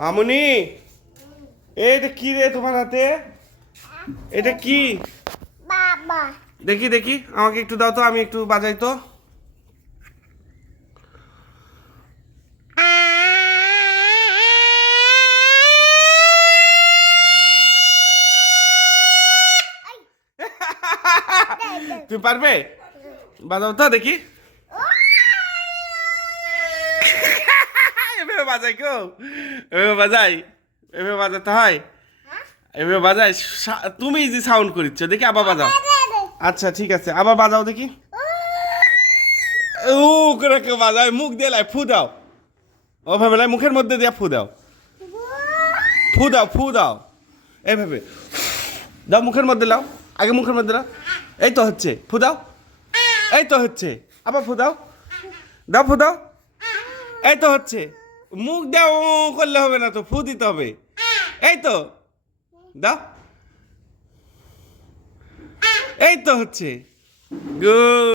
মামুনি, এটা কি রে তোমার হাতে? এটা কি? বাবা দেখি দেখি, আমাকে একটু দাও তো, আমি একটু বাজাই তো। তুমি পারবে? বাজাও তো দেখি। এভাবে বাজাই কেউ? এভাবে বাজাই? এভাবে বাজাতে হয়? এভাবে বাজাই? তুমি যে সাউন্ড করিচ্ছ, দেখি আবার বাজাও। আচ্ছা ঠিক আছে, আবার বাজাও দেখি। ও করে কেউ বাজায়, মুখ দিয়ে লাই ফু দাও। ওভাবে লাই, মুখের মধ্যে দিয়ে ফু দাও। ফু দাও, ফু দাও। এইভাবে দাও, মুখের মধ্যে লাও। আগে মুখের মধ্যে লাও। এই তো হচ্ছে, ফু দাও। এই তো হচ্ছে, আবার ফু দাও। দাও, ফু দাও। এই তো হচ্ছে। মুখ দাও করলে হবে না তো, ফু দিতে হবে। এই তো দাও। এই তো হচ্ছে। গুড।